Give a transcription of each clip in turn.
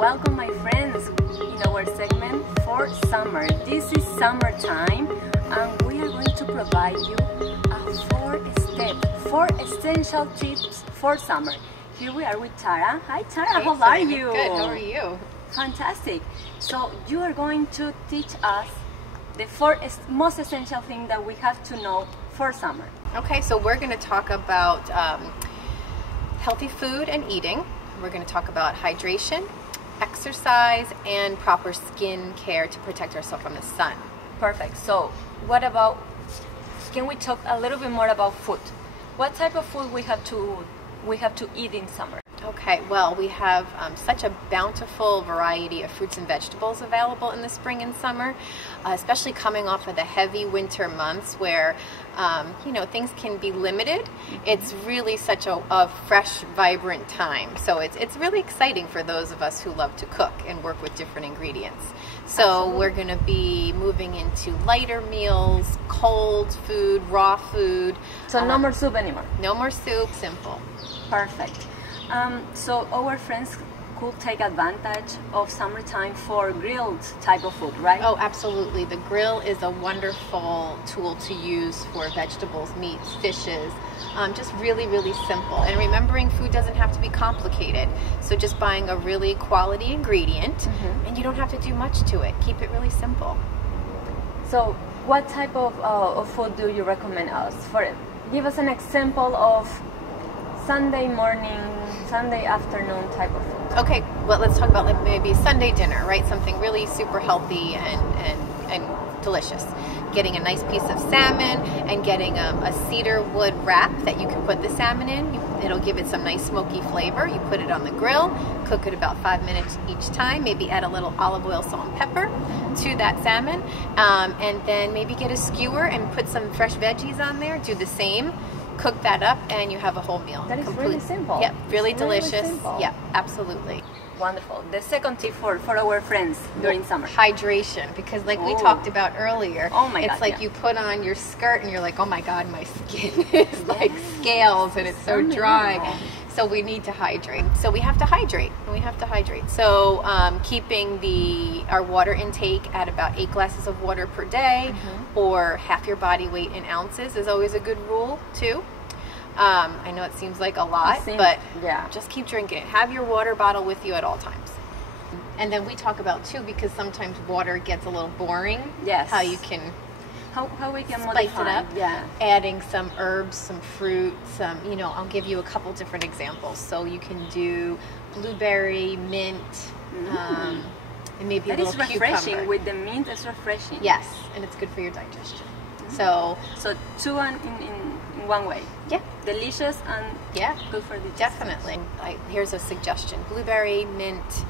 welcome my friends in our segment for summer. This is summertime and we are going to provide you four essential tips for summer. Here we are with Tara. Hi Tara, how are you? Good, how are you? Fantastic. So you are going to teach us the four most essential things that we have to know for summer. Okay, so we're going to talk about healthy food and eating. We're going to talk about hydration, exercise, and proper skin care to protect ourselves from the sun. Perfect. So what about, can we talk a little bit more about food? What type of food we have to eat in summer? Okay, well, we have such a bountiful variety of fruits and vegetables available in the spring and summer, especially coming off of the heavy winter months where, you know, things can be limited. It's really such a fresh, vibrant time. So it's really exciting for those of us who love to cook and work with different ingredients. So Absolutely. We're going to be moving into lighter meals, cold food, raw food. So no more soup anymore? No more soup, simple. Perfect. So our friends could take advantage of summertime for grilled type of food, right? Oh, absolutely. The grill is a wonderful tool to use for vegetables, meats, fishes. Just really, really simple. And remembering food doesn't have to be complicated. So just buying a really quality ingredient, and you don't have to do much to it. Keep it really simple. So what type of food do you recommend us for? Give us an example of Sunday morning, Sunday afternoon type of food. Okay, well, let's talk about like maybe Sunday dinner, right? Something really super healthy and delicious. Getting a nice piece of salmon and getting a cedar wood wrap that you can put the salmon in. It'll give it some nice smoky flavor. You put it on the grill, cook it about 5 minutes each time, maybe add a little olive oil, salt, and pepper to that salmon, and then maybe get a skewer and put some fresh veggies on there, do the same. Cook that up and you have a whole meal. That is really simple. Yep, really It's delicious. simple. Yeah, absolutely. Wonderful. The second tip for our friends during summer. Hydration, because like we talked about earlier, it's like you put on your skirt and you're like, oh my God, my skin is like scales and it's so dry. So we need to hydrate. So we have to hydrate. So keeping our water intake at about 8 glasses of water per day, or half your body weight in ounces is always a good rule too. I know it seems like a lot, but just keep drinking it. Have your water bottle with you at all times. And then we talk about too, because sometimes water gets a little boring. Yes. How you can how we can spice modify it up. Yeah. Adding some herbs, some fruit, you know, I'll give you a couple different examples. So you can do blueberry, mint, and maybe a little cucumber. That is refreshing. With the mint, it's refreshing. Yes, and it's good for your digestion. So two in one way. Yeah. Delicious and good for the digestion. Definitely. Here's a suggestion. Blueberry, mint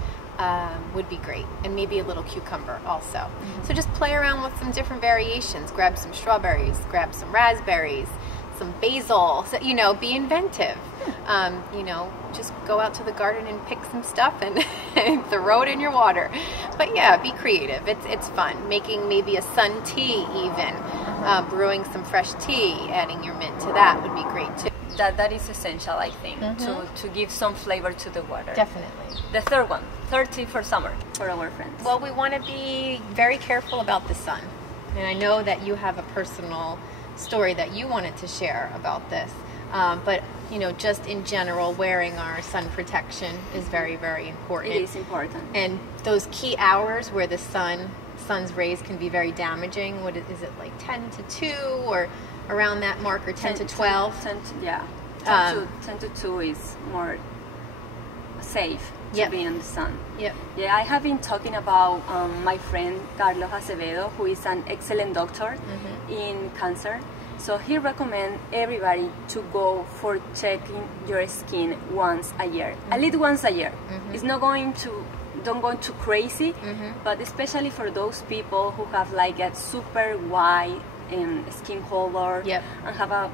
would be great. And maybe a little cucumber also. So just play around with some different variations. Grab some strawberries, grab some raspberries, some basil. So, you know, be inventive. You know, just go out to the garden and pick some stuff and throw it in your water. But yeah, be creative. It's fun. Making maybe a sun tea even. Brewing some fresh tea, adding your mint to that would be great too. That is essential, I think, to give some flavor to the water. Definitely. The third tip for summer for our friends. Well, we want to be very careful about the sun. And I know that you have a personal story that you wanted to share about this. But, you know, just in general, wearing our sun protection is very, very important. It is important. And those key hours where the sun's rays can be very damaging. What is it, like 10 to 2 or around that mark, or 10 to 12? 10 to 2 is more safe to be in the sun. Yep. Yeah, I have been talking about my friend Carlos Acevedo, who is an excellent doctor in cancer. So he recommends everybody to go for checking your skin once a year, at least once a year. It's not going to, don't go too crazy, but especially for those people who have like a super white skin color and have a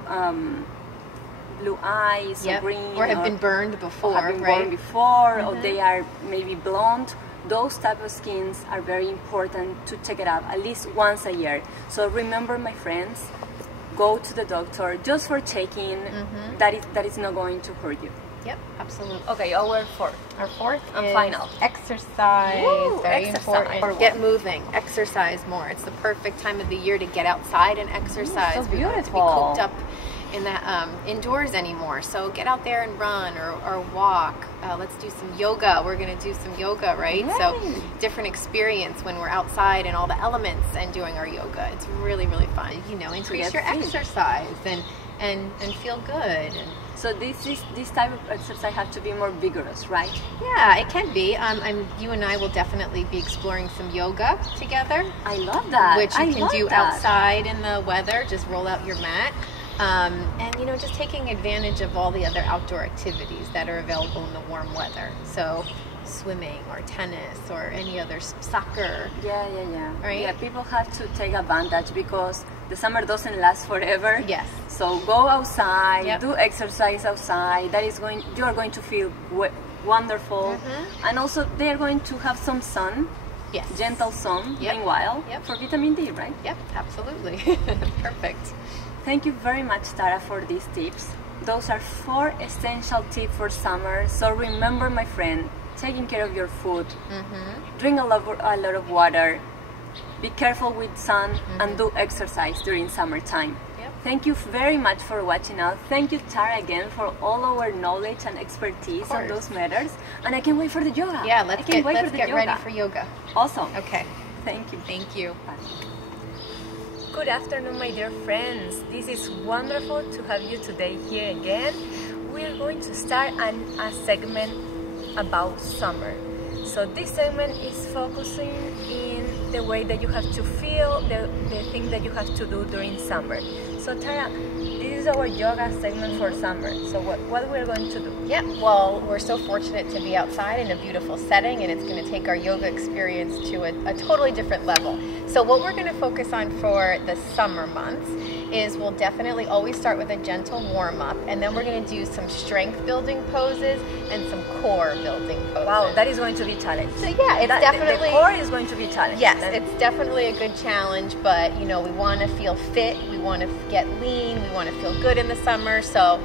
blue eyes or green, or have been burned before, or they are maybe blonde. Those type of skins are very important to check it out at least once a year. So remember, my friends, go to the doctor just for checking. That is not going to hurt you. Yep, absolutely. Okay, our fourth. Our fourth and is final. Exercise. Woo, very exercise. important. Get moving, exercise more. It's the perfect time of the year to get outside and exercise. So we don't have to be beautiful. cooped up in that indoors anymore. So get out there and run or walk. Let's do some yoga. We're going to do some yoga, right? Yay. So different experience when we're outside and all the elements and doing our yoga. It's really, really fun. You know, increase your exercise and feel good. And so this type of exercise has to be more vigorous, right? yeah, it can be. You and I will definitely be exploring some yoga together. I love that. Which you can do outside in the weather. Just roll out your mat. And you know, just taking advantage of all the other outdoor activities that are available in the warm weather. So swimming or tennis or any other soccer. Yeah. Right? Yeah, people have to take advantage because the summer doesn't last forever. Yes. So go outside, Yep. do exercise outside. You are going to feel wonderful. And also they are going to have some sun. Yes. Gentle sun, Yep. meanwhile, Yep. for vitamin D, right? Yep, absolutely. Perfect. Thank you very much, Tara, for these tips. Those are 4 essential tips for summer. So remember, my friend, taking care of your food, drink a lot of water, be careful with sun, and do exercise during summertime. Yep. Thank you very much for watching out. Thank you, Tara, again for all our knowledge and expertise on those matters. And I can't wait for the yoga. Yeah, let's get yoga. ready for yoga. Awesome. Okay. Thank you. Thank you. Good afternoon, my dear friends. This is wonderful to have you today here again. We are going to start a segment about summer. So this segment is focusing in the way that you have to feel, the thing that you have to do during summer. So Tara, this is our yoga segment for summer. So what we're going to do? Yeah, well, we're so fortunate to be outside in a beautiful setting, and it's going to take our yoga experience to a totally different level. So what we're going to focus on for the summer months is we'll definitely always start with a gentle warm-up, and then we're going to do some strength-building poses and some core-building poses. Wow, that is going to be challenging. So yeah, it's definitely... The core is going to be challenging. Yes, it's definitely a good challenge, but you know, we want to feel fit, we want to get lean, we want to feel good in the summer, so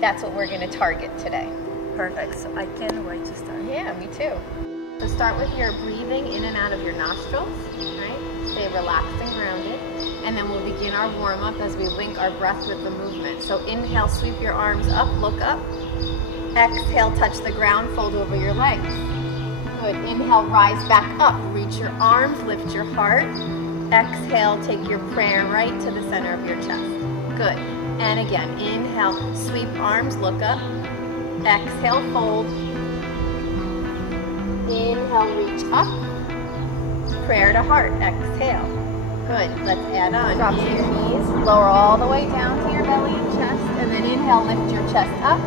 that's what we're going to target today. Perfect, so I can't wait to start. Yeah, me too. So start with your breathing in and out of your nostrils, right? Stay relaxed and grounded. And then we'll begin our warm-up as we link our breath with the movement. So inhale, sweep your arms up, look up. Exhale, touch the ground, fold over your legs. Good. Inhale, rise back up. Reach your arms, lift your heart. Exhale, take your prayer right to the center of your chest. Good. And again, inhale, sweep arms, look up. Exhale, fold. Inhale, reach up. Prayer to heart. Exhale. Good. Let's add on. Drop to your knees. Lower all the way down to your belly and chest. And then inhale, lift your chest up.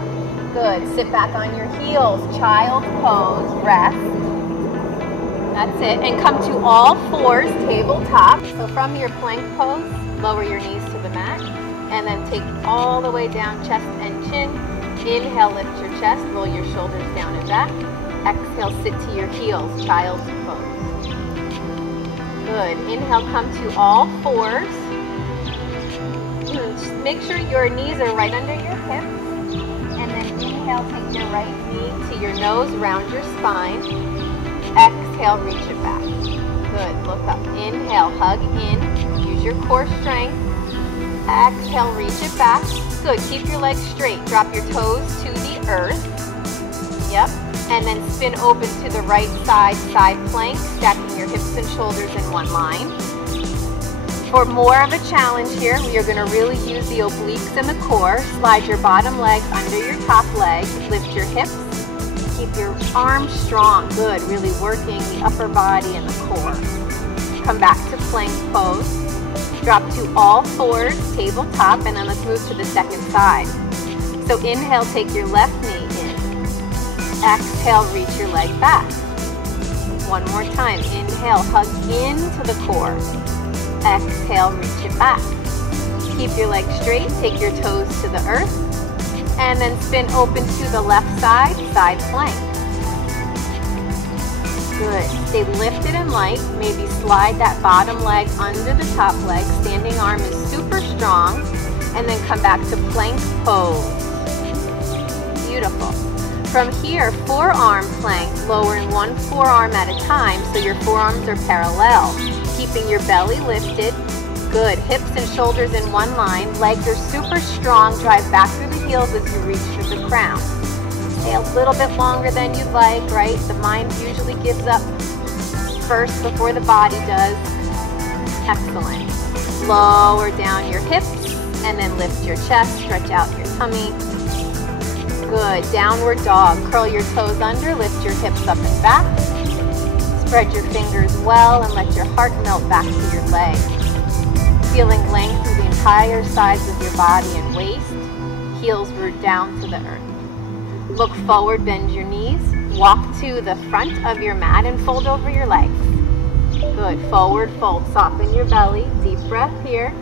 Good. Sit back on your heels. Child's pose. Rest. That's it. And come to all fours, tabletop. So from your plank pose, lower your knees to the mat. And then take all the way down, chest and chin. Inhale, lift your chest. Roll your shoulders down and back. Exhale, sit to your heels. Child's pose. Good. Inhale, come to all fours. Just make sure your knees are right under your hips. And then inhale, take your right knee to your nose, round your spine. Exhale, reach it back. Good. Look up. Inhale, hug in. Use your core strength. Exhale, reach it back. Good. Keep your legs straight. Drop your toes to the earth. Yep. And then spin open to the right side, side plank, stacking your hips and shoulders in one line. For more of a challenge here, we are going to really use the obliques and the core. Slide your bottom leg under your top leg. Lift your hips. Keep your arms strong. Good. Really working the upper body and the core. Come back to plank pose. Drop to all fours, tabletop, and then let's move to the second side. So inhale, take your left knee in. Exhale, reach your leg back. One more time. Inhale, hug into the core. Exhale, reach it back. Keep your legs straight. Take your toes to the earth. And then spin open to the left side, side plank. Good. Stay lifted and light. Maybe slide that bottom leg under the top leg. Standing arm is super strong. And then come back to plank pose. Beautiful. From here, forearm plank, lowering one forearm at a time so your forearms are parallel. Keeping your belly lifted. Good. Hips and shoulders in one line. Legs are super strong. Drive back through the heels as you reach for the crown. Stay a little bit longer than you'd like, right? The mind usually gives up first before the body does. Excellent. Lower down your hips and then lift your chest. Stretch out your tummy. Good. Downward dog. Curl your toes under. Lift your hips up and back. Spread your fingers well and let your heart melt back to your legs. Feeling length through the entire sides of your body and waist. Heels root down to the earth. Look forward, bend your knees. Walk to the front of your mat and fold over your legs. Good. Forward fold. Soften your belly. Deep breath here.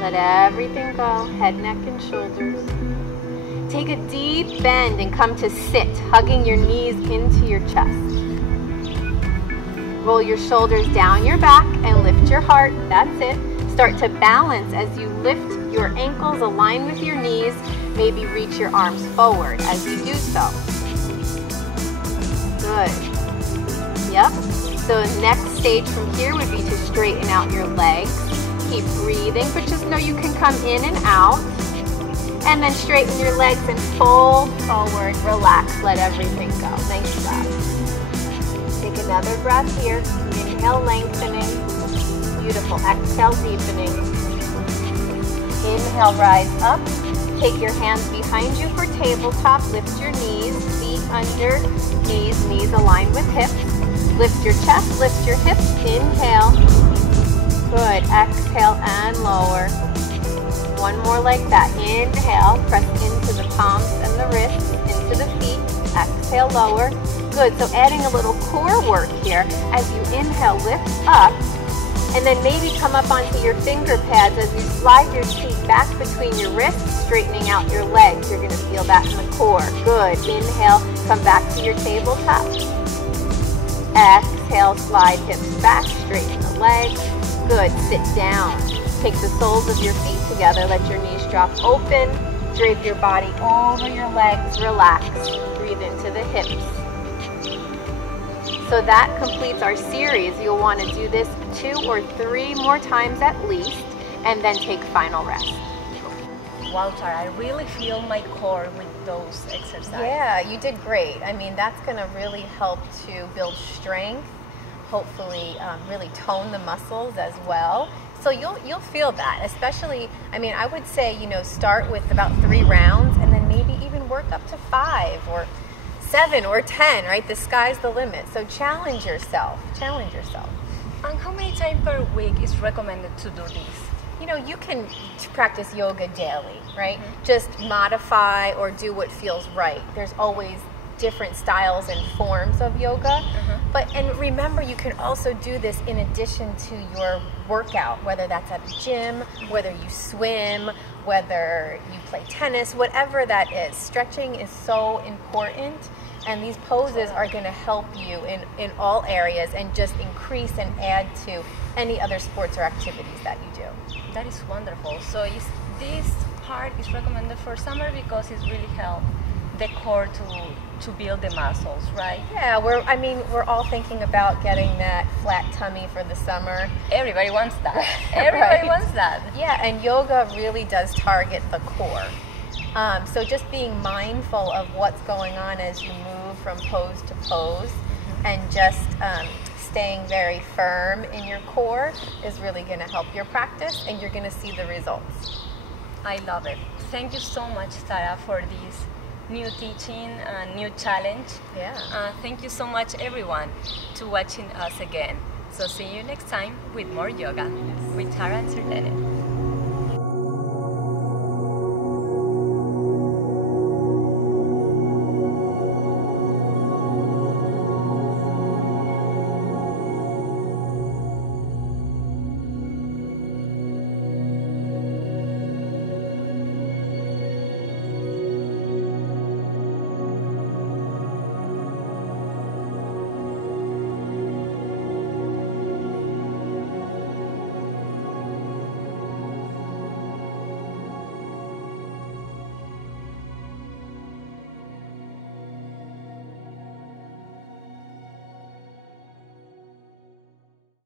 Let everything go. Head, neck, and shoulders. Take a deep bend and come to sit, hugging your knees into your chest. Roll your shoulders down your back and lift your heart. That's it. Start to balance as you lift your ankles, align with your knees. Maybe reach your arms forward as you do so. Good. Yep. So the next stage from here would be to straighten out your legs. Keep breathing, but just know you can come in and out. And then straighten your legs and fold forward. Relax. Let everything go. Nice job. Take another breath here. Inhale, lengthening. Beautiful. Exhale, deepening. Inhale, rise up. Take your hands behind you for tabletop. Lift your knees. Feet under knees. Knees align with hips. Lift your chest. Lift your hips. Inhale. Good. Exhale and lower. One more like that. Inhale, press into the palms and the wrists, into the feet. Exhale, lower. Good. So adding a little core work here. As you inhale, lift up, and then maybe come up onto your finger pads as you slide your feet back between your wrists, straightening out your legs. You're going to feel that in the core. Good. Inhale, come back to your tabletop. Exhale, slide hips back, straighten the legs. Good. Sit down. Take the soles of your feet together. Let your knees drop open. Drape your body over your legs. Relax. Breathe into the hips. So that completes our series. You'll want to do this 2 or 3 more times at least, and then take final rest. Wow, Tara, I really feel my core with those exercises. Yeah, you did great. I mean, that's going to really help to build strength, hopefully really tone the muscles as well. So you'll feel that, especially, I mean, I would say, you know, start with about 3 rounds and then maybe even work up to 5 or 7 or 10, right? The sky's the limit. So challenge yourself. Challenge yourself. And how many times per week is recommended to do this? You know, you can practice yoga daily, right? Just modify or do what feels right. There's always different styles and forms of yoga. And remember, you can also do this in addition to your workout, whether that's at the gym, whether you swim, whether you play tennis, whatever that is. Stretching is so important, and these poses are going to help you in all areas and just increase and add to any other sports or activities that you do. That is wonderful. So this part is recommended for summer because it's really helped the core to build the muscles, right? Yeah, we're all thinking about getting that flat tummy for the summer. Everybody wants that. Everybody wants that. Yeah, and yoga really does target the core. So just being mindful of what's going on as you move from pose to pose, and just staying very firm in your core is really going to help your practice, and you're going to see the results. I love it. Thank you so much, Tara, for this new teaching and new challenge. Yeah. Thank you so much, everyone, to watching us again. So see you next time with more yoga with Tara and Sirlene.